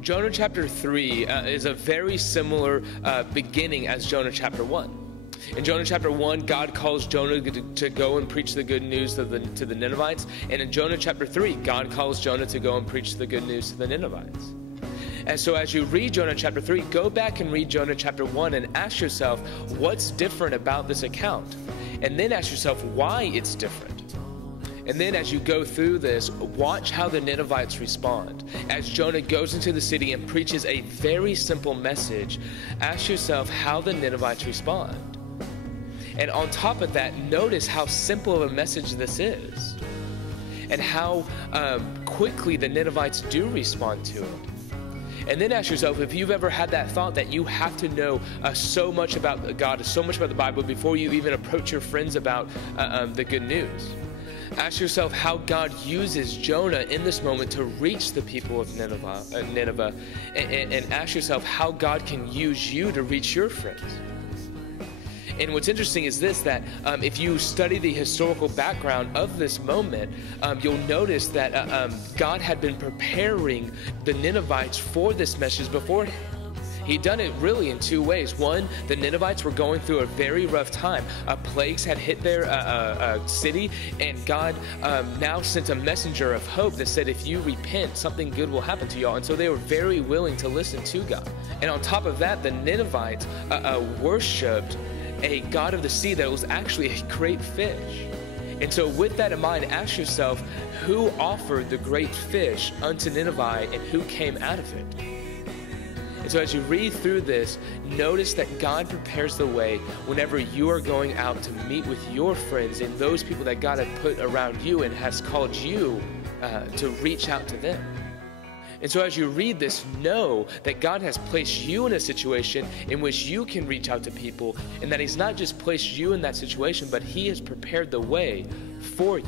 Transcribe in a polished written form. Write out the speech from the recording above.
Jonah chapter 3 is a very similar beginning as Jonah chapter 1. In Jonah chapter 1, God calls Jonah to go and preach the good news to the Ninevites. And in Jonah chapter 3, God calls Jonah to go and preach the good news to the Ninevites. And so as you read Jonah chapter 3, go back and read Jonah chapter 1 and ask yourself, what's different about this account? And then ask yourself why it's different. And then as you go through this, watch how the Ninevites respond. As Jonah goes into the city and preaches a very simple message, ask yourself how the Ninevites respond. And on top of that, notice how simple of a message this is, and how quickly the Ninevites do respond to it. And then ask yourself if you've ever had that thought that you have to know so much about God, so much about the Bible before you even approach your friends about the good news. Ask yourself how God uses Jonah in this moment to reach the people of Nineveh, and ask yourself how God can use you to reach your friends. And what's interesting is this, that if you study the historical background of this moment, you'll notice that God had been preparing the Ninevites for this message beforehand. He'd done it really in two ways. One, the Ninevites were going through a very rough time. Plagues had hit their city, and God now sent a messenger of hope that said, if you repent, something good will happen to y'all. And so they were very willing to listen to God. And on top of that, the Ninevites worshipped a god of the sea that was actually a great fish. And so with that in mind, ask yourself, who offered the great fish unto Nineveh, and who came out of it? And so as you read through this, notice that God prepares the way whenever you are going out to meet with your friends and those people that God had put around you and has called you to reach out to them. And so as you read this, know that God has placed you in a situation in which you can reach out to people, and that He's not just placed you in that situation, but He has prepared the way for you.